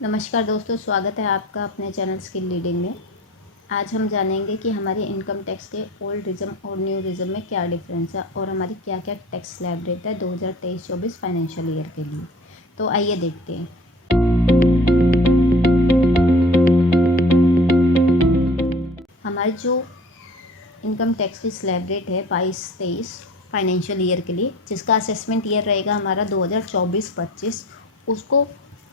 नमस्कार दोस्तों, स्वागत है आपका अपने चैनल स्किल लीडिंग में। आज हम जानेंगे कि हमारे इनकम टैक्स के ओल्ड रिज्म और न्यू रिज्म में क्या डिफरेंस है और हमारी क्या क्या टैक्स स्लैब रेट है 2023-24 फाइनेंशियल ईयर के लिए। तो आइए देखते हैं। हमारी जो इनकम टैक्स की स्लैब रेट है 22-23 फाइनेंशियल ईयर के लिए, जिसका असेसमेंट ईयर रहेगा हमारा 2024-25, उसको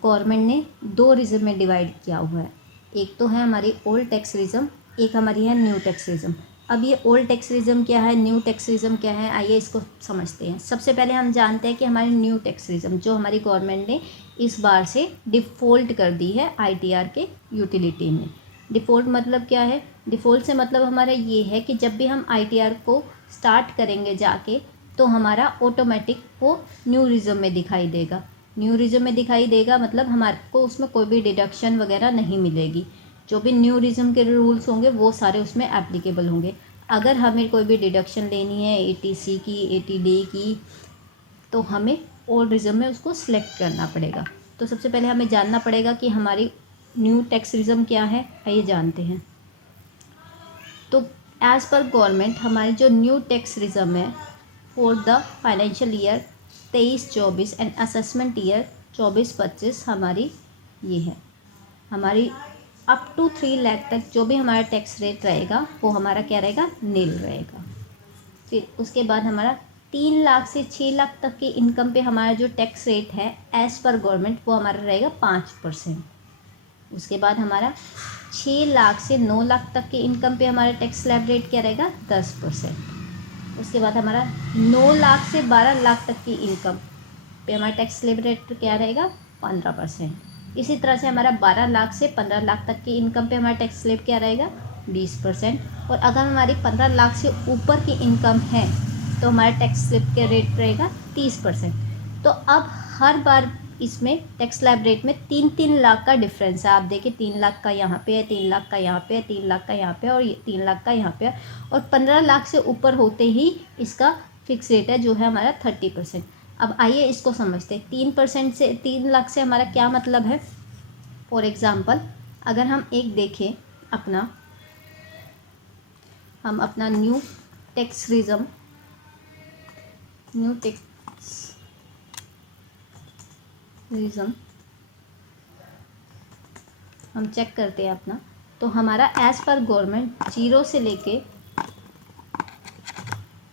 गवर्नमेंट ने दो रिज्म में डिवाइड किया हुआ है। एक तो है हमारी ओल्ड टैक्स रिज्म, एक हमारी है न्यू टैक्स रिज्म। अब ये ओल्ड टैक्स रिज्म क्या है, न्यू टैक्स रिज्म क्या है, आइए इसको समझते हैं। सबसे पहले हम जानते हैं कि हमारी न्यू टैक्स रिज्म जो हमारी गवर्नमेंट ने इस बार से डिफ़ॉल्ट कर दी है आईटीआर के यूटिलिटी में। डिफ़ॉल्ट मतलब क्या है? डिफ़ॉल्ट से मतलब हमारा ये है कि जब भी हम आईटीआर को स्टार्ट करेंगे जाके, तो हमारा ऑटोमेटिक वो न्यू रिज्म में दिखाई देगा। न्यू रिज्म में दिखाई देगा मतलब हमारे को उसमें कोई भी डिडक्शन वगैरह नहीं मिलेगी। जो भी न्यू रिज्म के रूल्स होंगे वो सारे उसमें एप्लीकेबल होंगे। अगर हमें कोई भी डिडक्शन लेनी है एटीसी की, एटीडी की, तो हमें ओल्ड रिज्म में उसको सिलेक्ट करना पड़ेगा। तो सबसे पहले हमें जानना पड़ेगा कि हमारी न्यू टैक्स रिज्म क्या है, आइए जानते हैं। तो एज़ पर गवर्नमेंट हमारी जो न्यू टैक्स रिज्म है for the financial year 23-24 and assessment year 24-25 हमारी ये है। हमारी अप टू 3 लाख तक जो भी हमारा टैक्स रेट रहेगा वो हमारा क्या रहेगा, नील रहेगा। फिर उसके बाद हमारा 3 लाख से 6 लाख तक की इनकम पे हमारा जो टैक्स रेट है एज़ पर गवर्नमेंट वो हमारा रहेगा 5%। उसके बाद हमारा 6 लाख से 9 लाख तक की इनकम पे हमारा टैक्स स्लैब रेट क्या रहेगा, 10%। उसके बाद हमारा 9 लाख से 12 लाख तक की इनकम पे हमारा टैक्स स्लैब रेट क्या रहेगा, 15%। इसी तरह से हमारा 12 लाख से 15 लाख तक की इनकम पे हमारा टैक्स स्लैब क्या रहेगा, 20%। और अगर हमारी 15 लाख से ऊपर की इनकम है तो हमारा टैक्स स्लैब का रेट रहेगा 30%। तो अब हर बार इसमें टैक्स स्लैब रेट में 3-3 लाख का डिफरेंस है। आप देखिए 3 लाख का यहाँ पे है, 3 लाख का यहाँ पे है, 3 लाख का यहाँ पे है और ये 3 लाख का यहाँ पे है। और 15 लाख से ऊपर होते ही इसका फिक्स रेट है जो है हमारा 30%। अब आइए इसको समझते हैं। 3% से 3 लाख से हमारा क्या मतलब है। फॉर एग्ज़ाम्पल अगर हम एक देखें अपना, हम अपना new tax rhythm, new tax rhythm हम चेक करते हैं अपना, तो हमारा एज़ पर गवर्नमेंट 0 से लेके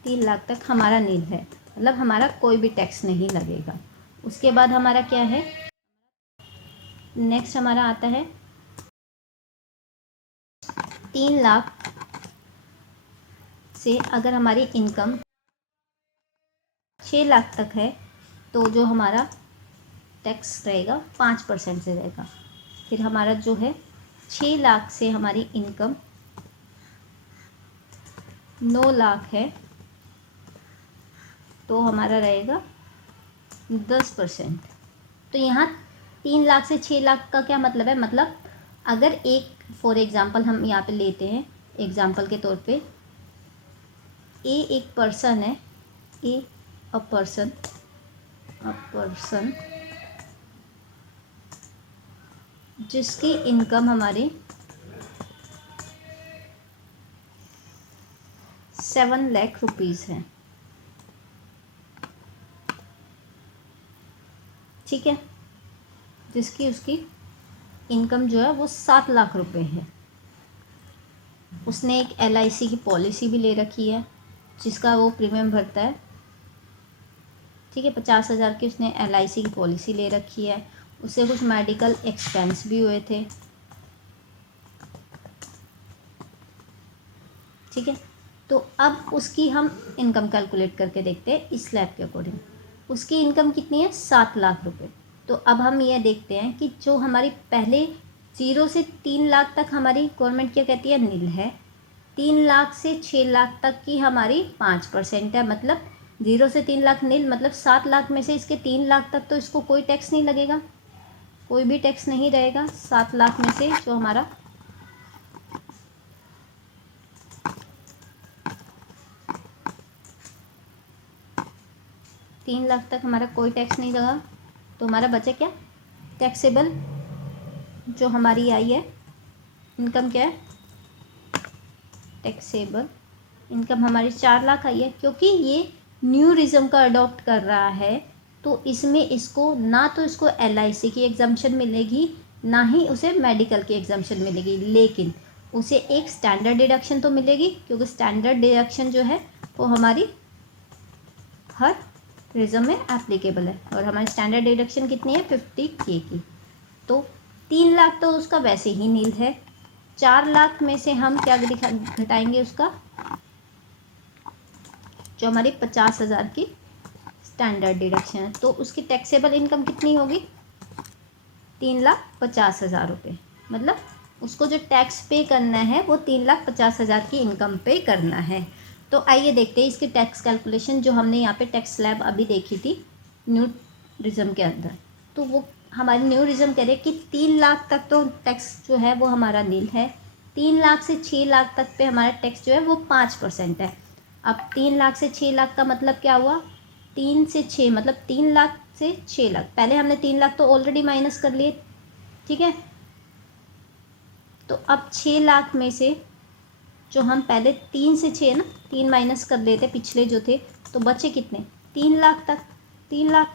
3 लाख तक हमारा नील है, मतलब हमारा कोई भी टैक्स नहीं लगेगा। उसके बाद हमारा क्या है, नेक्स्ट हमारा आता है 3 लाख से अगर हमारी इनकम 6 लाख तक है तो जो हमारा टैक्स रहेगा 5% से रहेगा। फिर हमारा जो है 6 लाख से हमारी इनकम 9 लाख है तो हमारा रहेगा 10%। तो यहाँ 3 लाख से 6 लाख का क्या मतलब है, मतलब अगर एक फॉर एग्ज़ाम्पल हम यहाँ पे लेते हैं, एग्ज़ाम्पल के तौर पे एक पर्सन है, अ पर्सन जिसकी इनकम हमारी 7 लाख रुपीज़ है, ठीक है, जिसकी उसकी इनकम जो है वो 7 लाख रुपए है। उसने एक एलआईसी की पॉलिसी भी ले रखी है जिसका वो प्रीमियम भरता है, ठीक है। 50,000 की उसने एलआईसी की पॉलिसी ले रखी है। उससे कुछ मेडिकल एक्सपेंस भी हुए थे, ठीक है। तो अब उसकी हम इनकम कैलकुलेट करके देखते हैं इस स्लैब के अकॉर्डिंग। उसकी इनकम कितनी है, 7 लाख रुपए। तो अब हम ये देखते हैं कि जो हमारी पहले 0 से 3 लाख तक हमारी गवर्नमेंट क्या कहती है, नील है। 3 लाख से 6 लाख तक की हमारी 5% है, मतलब 0 से 3 लाख नील, मतलब 7 लाख में से इसके 3 लाख तक तो इसको कोई टैक्स नहीं लगेगा, कोई भी टैक्स नहीं रहेगा। 7 लाख में से जो हमारा 3 लाख तक हमारा कोई टैक्स नहीं लगा, तो हमारा बचा क्या, टैक्सेबल जो हमारी आई है इनकम क्या है, टैक्सेबल इनकम हमारी 4 लाख आई है। क्योंकि ये न्यू रिज्म का अडॉप्ट कर रहा है तो इसमें इसको ना तो इसको LIC की एग्जम्पशन मिलेगी, ना ही उसे मेडिकल की एग्जम्पशन मिलेगी, लेकिन उसे एक स्टैंडर्ड डिडक्शन तो मिलेगी, क्योंकि स्टैंडर्ड डिडक्शन जो है वो हमारी हर रिज्म में एप्लीकेबल है। और हमारी स्टैंडर्ड डिडक्शन कितनी है, 50K की। तो 3 लाख तो उसका वैसे ही नील है। 4 लाख में से हम क्या घटाएंगे, उसका जो हमारी 50,000 की स्टैंडर्ड डिडक्शन है, तो उसकी टैक्सेबल इनकम कितनी होगी, 3,50,000 रुपये। मतलब उसको जो टैक्स पे करना है वो 3,50,000 की इनकम पे करना है। तो आइए देखते हैं इसकी टैक्स कैलकुलेशन, जो हमने यहाँ पे टैक्स स्लैब अभी देखी थी न्यू रिज्म के अंदर। तो वो हमारी न्यू रिज्म कह रहे कि 3 लाख तक तो टैक्स जो है वो हमारा नील है। 3 लाख से 6 लाख तक पे हमारा टैक्स जो है वो 5% है। अब 3 लाख से 6 लाख का मतलब क्या हुआ, 3 से 6 मतलब 3 लाख से 6 लाख। पहले हमने 3 लाख तो ऑलरेडी माइनस कर लिए, ठीक है। तो अब 6 लाख में से जो हम पहले 3 से 6 ना 3 माइनस कर लेते पिछले जो थे, तो बचे कितने, 3 लाख तक। 3 लाख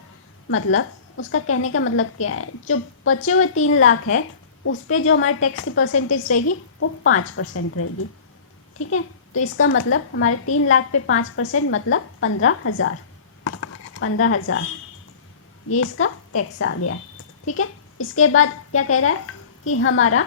मतलब उसका कहने का मतलब क्या है, जो बचे हुए 3 लाख है उस पर जो हमारे टैक्स की परसेंटेज रहेगी वो 5% रहेगी, ठीक है। तो इसका मतलब हमारे 3 लाख पे 5% मतलब 15,000, 15,000 ये इसका टैक्स आ गया, ठीक है। इसके बाद क्या कह रहा है कि हमारा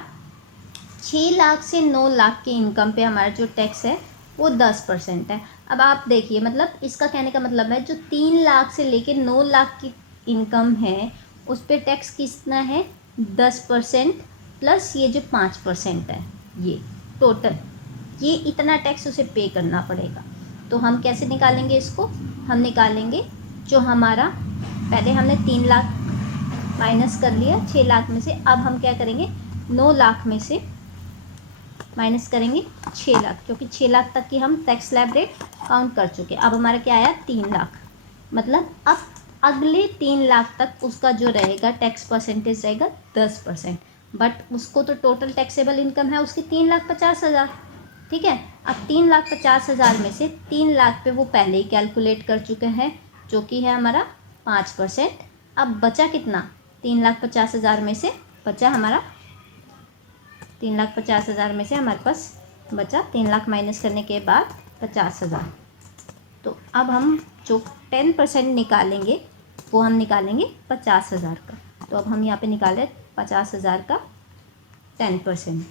6 लाख से 9 लाख की इनकम पे हमारा जो टैक्स है वो 10% है। अब आप देखिए, मतलब इसका कहने का मतलब है जो 3 लाख से लेकर 9 लाख की इनकम है उस पर टैक्स कितना है, 10% प्लस ये जो 5% है, ये टोटल ये इतना टैक्स उसे पे करना पड़ेगा। तो हम कैसे निकालेंगे इसको, हम निकालेंगे जो हमारा पहले हमने 3 लाख माइनस कर लिया 6 लाख में से, अब हम क्या करेंगे 9 लाख में से माइनस करेंगे 6 लाख, क्योंकि 6 लाख तक की हम टैक्स स्लैब रेट काउंट कर चुके। अब हमारा क्या आया 3 लाख, मतलब अब अगले 3 लाख तक उसका जो रहेगा टैक्स परसेंटेज रहेगा 10%। बट उसको तो टोटल टैक्सेबल इनकम है उसकी 3,50,000, ठीक है। अब 3,50,000 में से 3 लाख पे वो पहले ही कैलकुलेट कर चुके हैं, जो कि है हमारा 5%। अब बचा कितना, 3,50,000 में से बचा हमारा 3,50,000 में से हमारे पास बचा 3 लाख माइनस करने के बाद 50,000। तो अब हम जो 10% निकालेंगे वो हम निकालेंगे 50,000 का। तो अब हम यहाँ पे निकाले 50,000 का 10%।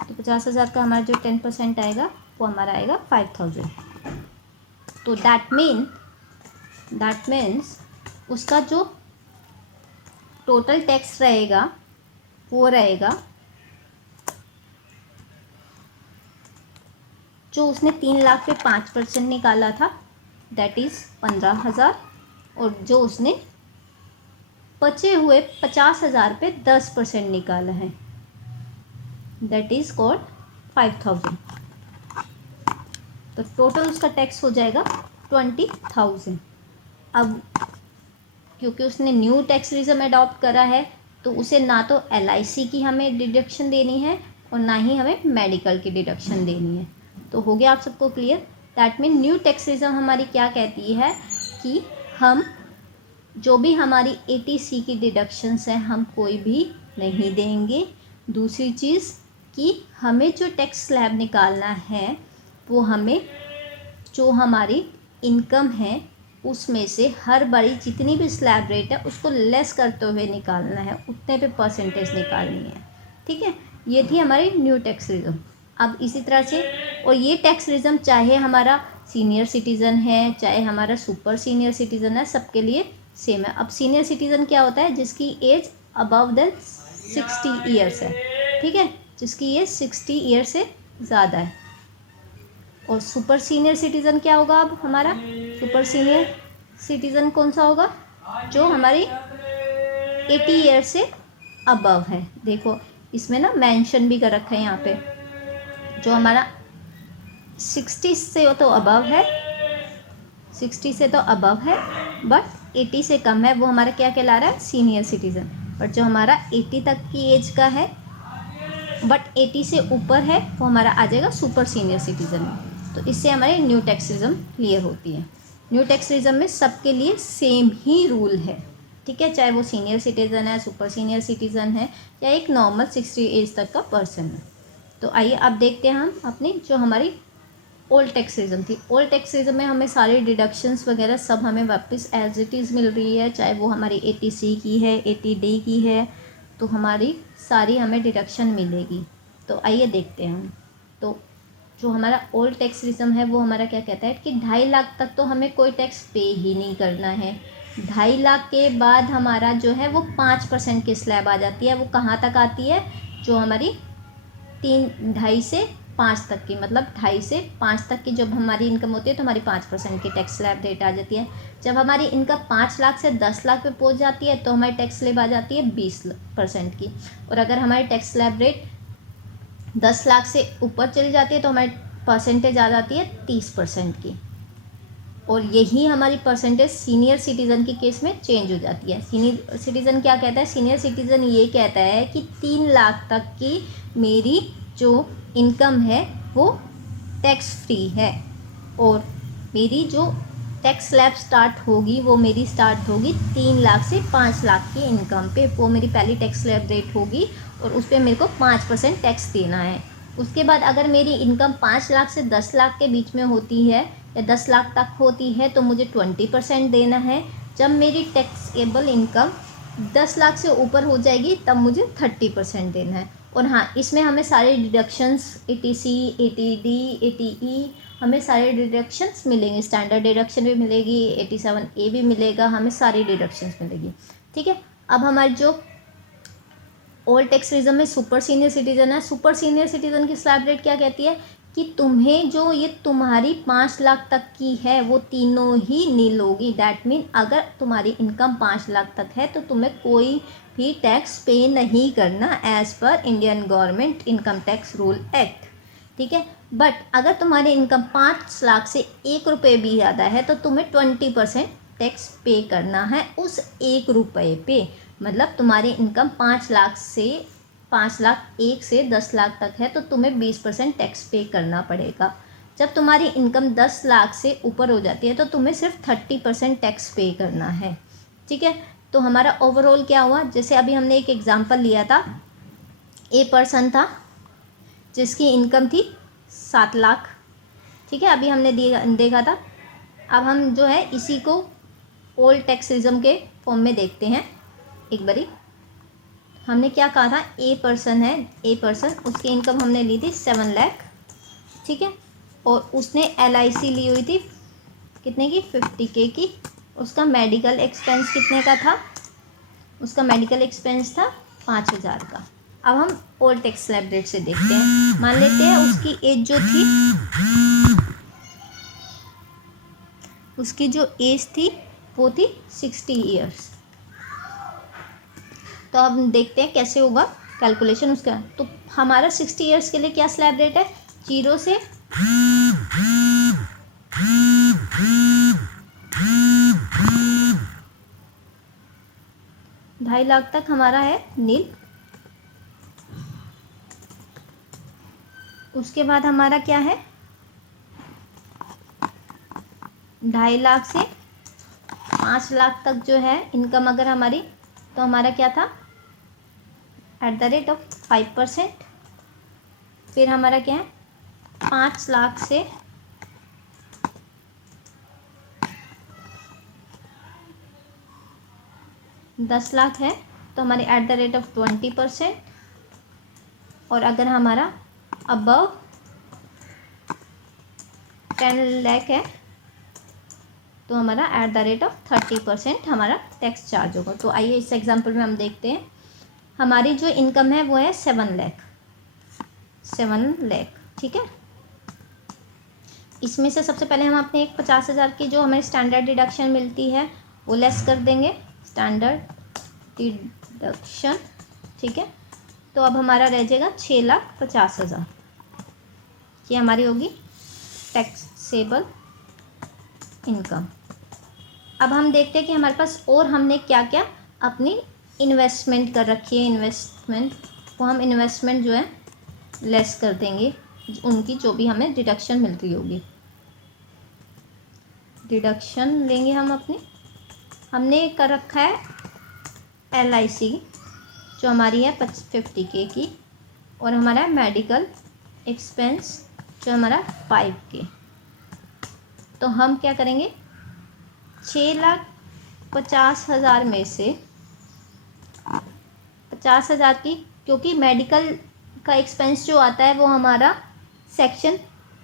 तो 50,000 का हमारा जो 10% आएगा वो हमारा आएगा 5,000। तो दैट मीन्स उसका जो टोटल टैक्स रहेगा वो रहेगा, जो उसने 3 लाख पे 5% निकाला था दैट इज़ 15,000, और जो उसने बचे हुए 50,000 पे 10% निकाला है दैट इज़ कॉल्ड 5,000। तो टोटल उसका टैक्स हो जाएगा 20,000। अब क्योंकि उसने न्यू टैक्स रिज्म अडॉप्ट करा है तो उसे ना तो LIC की हमें डिडक्शन देनी है और ना ही हमें मेडिकल की डिडक्शन देनी है। तो हो गया आप सबको clear. That mean new tax rhythm हमारी क्या कहती है कि हम जो भी हमारी ATC की डिडक्शंस हैं हम कोई भी नहीं देंगे। दूसरी चीज़ कि हमें जो टैक्स स्लैब निकालना है वो हमें जो हमारी इनकम है उसमें से हर बारी जितनी भी स्लैब रेट है उसको लेस करते हुए निकालना है, उतने पे परसेंटेज निकालनी है, ठीक है। ये थी हमारी न्यू टैक्स रिज्म। अब इसी तरह से, और ये टैक्स रिज्म चाहे हमारा सीनियर सिटीज़न है चाहे हमारा सुपर सीनियर सिटीज़न है, सबके लिए सेम है। अब सीनियर सिटीज़न क्या होता है, जिसकी एज अबव देन 60 ईयर्स है, ठीक है, जिसकी एज 60 ईयर से ज़्यादा है। और सुपर सीनियर सिटीज़न क्या होगा, अब हमारा सुपर सीनियर सिटीज़न कौन सा होगा, जो हमारी 80 ईयर से अबव है। देखो इसमें ना मेंशन भी कर रखा है यहाँ पे, जो हमारा 60 से तो अबव है, 60 से तो अबव है बट 80 से कम है, वो हमारा क्या कहला रहा है, सीनियर सिटीज़न। बट जो हमारा 80 तक की एज का है बट 80 से ऊपर है वो हमारा आ जाएगा सुपर सीनियर सिटीज़न में। तो इससे हमारी न्यू टैक्स रिजम क्लियर होती है। न्यू टैक्स रिजम में सबके लिए सेम ही रूल है, ठीक है, चाहे वो सीनियर सिटीज़न है, सुपर सीनियर सिटीज़न है या एक नॉर्मल 60 एज तक का पर्सन है। तो आइए अब देखते हैं हम अपनी जो हमारी ओल्ड टैक्स रिजम थी। ओल्ड टैक्स रिजम में हमें सारे डिडक्शंस वगैरह सब हमें वापस एज इट इज़ मिल रही है, चाहे वो हमारी 80C की है, 80D की है, तो हमारी सारी हमें डिडक्शन मिलेगी। तो आइए देखते हैं हम। तो जो हमारा ओल्ड टैक्स रिजम है वो हमारा क्या कहता है कि 2.5 लाख तक तो हमें कोई टैक्स पे ही नहीं करना है। 2.5 लाख के बाद हमारा जो है वो 5% की स्लैब आ जाती है। वो कहाँ तक आती है, जो हमारी 2.5 से 5 तक की, मतलब 2.5 से 5 तक की जब हमारी इनकम होती है तो हमारी 5% की टैक्स स्लैब रेट आ जाती है। जब हमारी इनकम 5 लाख से 10 लाख पे पहुंच जाती है तो हमारी टैक्स स्लैब आ जाती है 20% की। और अगर हमारी टैक्स स्लैब रेट 10 लाख से ऊपर चली जाती है तो हमारी परसेंटेज आ जाती है 30% की। और यही हमारी परसेंटेज सीनियर सिटीज़न के केस में चेंज हो जाती है। सीनियर सिटीज़न क्या कहता है, सीनियर सिटीज़न ये कहता है कि 3 लाख तक की मेरी जो इनकम है वो टैक्स फ्री है और मेरी जो टैक्स स्लैब स्टार्ट होगी वो मेरी स्टार्ट होगी 3 लाख से 5 लाख की इनकम पे। वो मेरी पहली टैक्स स्लैब रेट होगी और उस पर मेरे को 5% टैक्स देना है। उसके बाद अगर मेरी इनकम 5 लाख से 10 लाख के बीच में होती है या 10 लाख तक होती है तो मुझे 20% देना है। जब मेरी टैक्सेबल इनकम 10 लाख से ऊपर हो जाएगी तब मुझे 30% देना है। और हाँ, इसमें हमें सारे डिडक्शंस 80C, 80D, 80E हमें सारे डिडक्शंस मिलेंगे। स्टैंडर्ड डिडक्शन भी मिलेगी, 87A भी मिलेगा, हमें सारी डिडक्शंस मिलेगी, ठीक है। अब हमारी जो ओल्ड टैक्स रिजम में सुपर सीनियर सिटीजन है, सुपर सीनियर सिटीजन की स्लैब रेट क्या कहती है कि तुम्हें जो ये तुम्हारी 5 लाख तक की है वो तीनों ही नील होगी। दैट मीन अगर तुम्हारी इनकम 5 लाख तक है तो तुम्हें कोई भी टैक्स पे नहीं करना as per Indian government income tax rule act, ठीक है। बट अगर तुम्हारी इनकम 5 लाख से 1 रुपये भी ज़्यादा है तो तुम्हें 20% टैक्स पे करना है उस 1 रुपये पे। मतलब तुम्हारी इनकम 5 लाख से 1 से 10 लाख तक है तो तुम्हें 20% टैक्स पे करना पड़ेगा। जब तुम्हारी इनकम 10 लाख से ऊपर हो जाती है तो तुम्हें सिर्फ 30% टैक्स पे करना है, ठीक है। तो हमारा ओवरऑल क्या हुआ, जैसे अभी हमने एक एग्जांपल लिया था, ए पर्सन था जिसकी इनकम थी 7 लाख, ठीक है, अभी हमने देखा था। अब हम जो है इसी को ओल्ड टैक्स रिजम के फॉर्म में देखते हैं एक बारी। हमने क्या कहा था, ए पर्सन है, ए पर्सन उसकी इनकम हमने ली थी 7 लाख, ठीक है। और उसने LIC ली हुई थी कितने की, 50K की। उसका मेडिकल एक्सपेंस कितने का था, उसका मेडिकल एक्सपेंस था 5,000 का। अब हम ओल्ड टैक्स स्लैब रेट से देखते हैं। मान लेते हैं उसकी एज जो थी, उसकी जो एज थी वो थी 60 ईयर्स। तो अब देखते हैं कैसे होगा कैलकुलेशन उसका। तो हमारा 60 ईयर्स के लिए क्या स्लैब रेट है, 0 से 2.5 लाख तक हमारा है नील। उसके बाद हमारा क्या है, 2.5 लाख से 5 लाख तक जो है इनकम अगर हमारी, तो हमारा क्या था, एट द रेट ऑफ 5%। फिर हमारा क्या है, 5 लाख से 10 लाख है तो हमारी एट द रेट ऑफ 20%। और अगर हमारा अबव 10 लाख है तो हमारा एट द रेट ऑफ 30% हमारा टैक्स चार्ज होगा। तो आइए इस एग्जांपल में हम देखते हैं। हमारी जो इनकम है वो है 7 लाख, ठीक है। इसमें से सबसे पहले हम अपने एक 50,000 की जो हमें स्टैंडर्ड डिडक्शन मिलती है वो लेस कर देंगे, स्टैंडर्ड डिडक्शन, ठीक है। तो अब हमारा रह जाएगा 6,50,000, ये हमारी होगी टैक्सेबल इनकम। अब हम देखते हैं कि हमारे पास और हमने क्या क्या अपनी इन्वेस्टमेंट कर रखी है, इन्वेस्टमेंट, वो हम इन्वेस्टमेंट जो है लेस कर देंगे, उनकी जो भी हमें डिडक्शन मिल रही होगी, डिडक्शन लेंगे हम अपनी। हमने कर रखा है LIC जो हमारी है 50K की, और हमारा मेडिकल एक्सपेंस जो हमारा 5K। तो हम क्या करेंगे, 6,50,000 में से 50,000 की, क्योंकि मेडिकल का एक्सपेंस जो आता है वो हमारा सेक्शन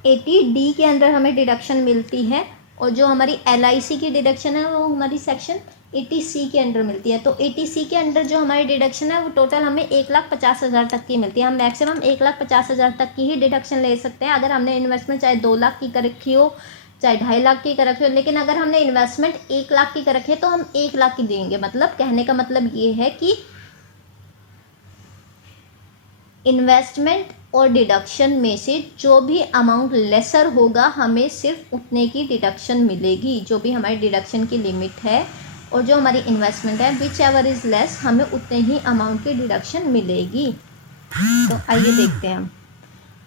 80D के अंदर हमें डिडक्शन मिलती है, और जो हमारी LIC की डिडक्शन है वो हमारी सेक्शन 80C के अंडर मिलती है। तो 80C के अंडर जो हमारी डिडक्शन है वो टोटल हमें 1,50,000 तक की मिलती है। हम मैक्सिमम 1,50,000 तक की ही डिडक्शन ले सकते हैं। अगर हमने इन्वेस्टमेंट चाहे 2 लाख की कर रखी हो, चाहे 2.5 लाख की कर रखी हो, लेकिन अगर हमने इन्वेस्टमेंट 1 लाख की कर रखी है तो हम 1 लाख की देंगे। मतलब कहने का मतलब ये है कि इन्वेस्टमेंट और डिडक्शन में से जो भी अमाउंट लेसर होगा हमें सिर्फ उतने की डिडक्शन मिलेगी, जो भी हमारी डिडक्शन की लिमिट है, और जो हमारी इन्वेस्टमेंट है विच एवर इज़ लेस, हमें उतने ही अमाउंट की डिडक्शन मिलेगी। तो आइए देखते हैं हम।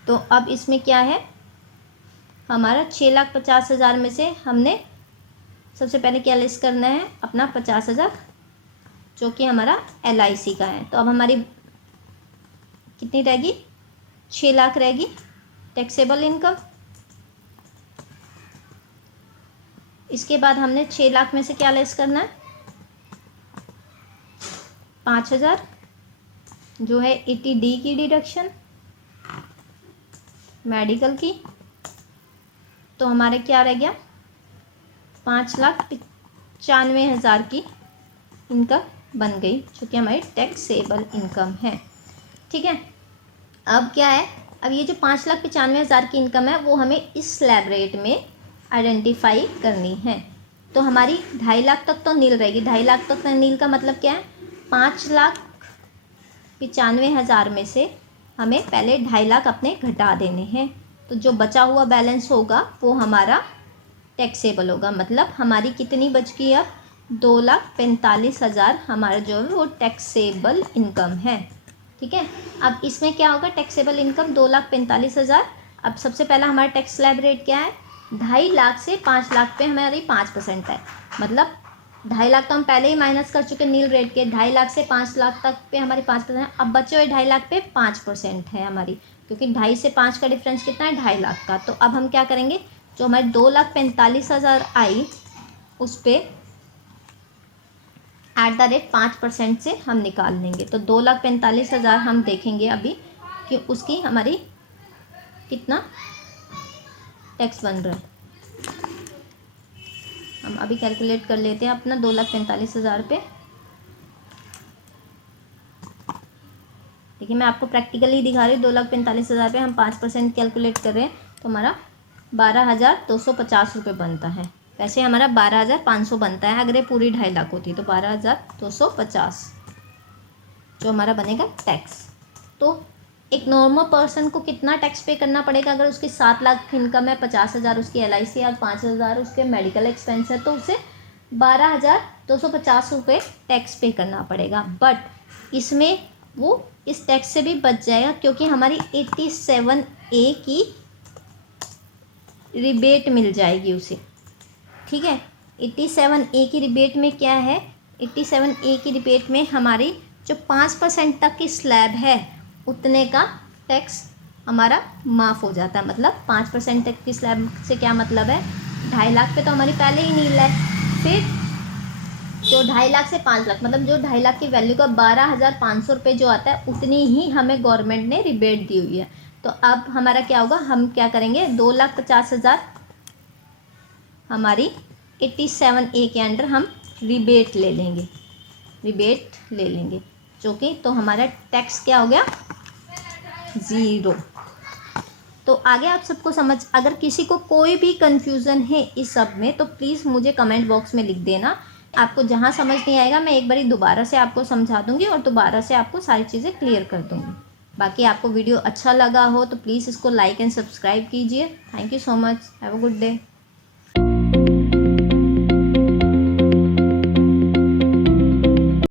तो अब इसमें क्या है, हमारा 6,50,000 में से हमने सबसे पहले क्या लेस करना है, अपना 50,000 जो कि हमारा LIC का है। तो अब हमारी कितनी रहेगी, 6 लाख रहेगी टैक्सेबल इनकम। इसके बाद हमने 6 लाख में से क्या लेस करना है, 5,000 जो है 80D की डिडक्शन मेडिकल की। तो हमारे क्या रह गया, 5,95,000 की इनकम बन गई, जो कि हमारी टैक्सेबल इनकम है। ठीक है, अब क्या है, अब ये जो 5,95,000 की इनकम है वो हमें इस स्लैब रेट में आइडेंटिफाई करनी है। तो हमारी 2.5 लाख तक तो नील रहेगी। 2.5 लाख तक तो नील का मतलब क्या है, 5,95,000 में से हमें पहले 2.5 लाख अपने घटा देने हैं। तो जो बचा हुआ बैलेंस होगा वो हमारा टैक्सेबल होगा। मतलब हमारी कितनी बच गई, अब 2,45,000 हमारा जो है वो टैक्सेबल इनकम है। ठीक है, अब इसमें क्या होगा, टैक्सेबल इनकम 2,45,000। अब सबसे पहला हमारा टैक्स स्लैब रेट क्या है, 2.5 लाख से 5 लाख पे हमारी 5% है। मतलब 2.5 लाख तो हम पहले ही माइनस कर चुके नील रेट के, 2.5 लाख से 5 लाख तक पे हमारी 5%। अब बचे हुए 2.5 लाख पे 5% है हमारी, क्योंकि 2.5 से 5 का डिफरेंस कितना है, 2.5 लाख का। तो अब हम क्या करेंगे, जो हमारी 2,45,000 आई उस पर @5% से हम निकाल लेंगे। तो 2,45,000 हम देखेंगे अभी कि उसकी हमारी कितना टैक्स बन रहा है। हम अभी कैलकुलेट कर लेते हैं अपना 2,45,000 पे। देखिए मैं आपको प्रैक्टिकली दिखा रही हूँ, 2,45,000 पे हम 5% कैलकुलेट कर रहे हैं तो हमारा 12,250 रुपये बनता है। वैसे हमारा 12,500 बनता है अगर ये पूरी 2.5 लाख होती, तो 12,250 जो हमारा बनेगा टैक्स। तो एक नॉर्मल पर्सन को कितना टैक्स पे करना पड़ेगा, अगर उसकी 7 लाख इनकम है, 50,000 उसकी LIC और 5,000 उसके मेडिकल एक्सपेंस है, तो उसे 12,250 रुपये टैक्स पे करना पड़ेगा। बट इसमें वो इस टैक्स से भी बच जाएगा, क्योंकि हमारी 87A की रिबेट मिल जाएगी उसे। ठीक है, 87A की रिबेट में क्या है, 87A की रिबेट में हमारी जो 5% तक की स्लैब है उतने का टैक्स हमारा माफ़ हो जाता है। मतलब 5% तक की स्लैब से क्या मतलब है, 2.5 लाख पे तो हमारी पहले ही नील है, फिर जो 2.5 लाख से 5 लाख, मतलब जो 2.5 लाख की वैल्यू का 12,500 रुपये जो आता है उतनी ही हमें गवर्नमेंट ने रिबेट दी हुई है। तो अब हमारा क्या होगा, हम क्या करेंगे, 2,50,000 हमारी 87A के अंडर हम रिबेट ले लेंगे, जो कि तो हमारा टैक्स क्या हो गया, 0। तो आगे आप सबको समझ, अगर किसी को कोई भी कन्फ्यूज़न है इस सब में तो प्लीज़ मुझे कमेंट बॉक्स में लिख देना। आपको जहाँ समझ नहीं आएगा मैं एक बारी दोबारा से आपको समझा दूँगी और दोबारा से आपको सारी चीज़ें क्लियर कर दूँगी। बाकी आपको वीडियो अच्छा लगा हो तो प्लीज़ इसको लाइक एंड सब्सक्राइब कीजिए। Thank you so much, have a good day.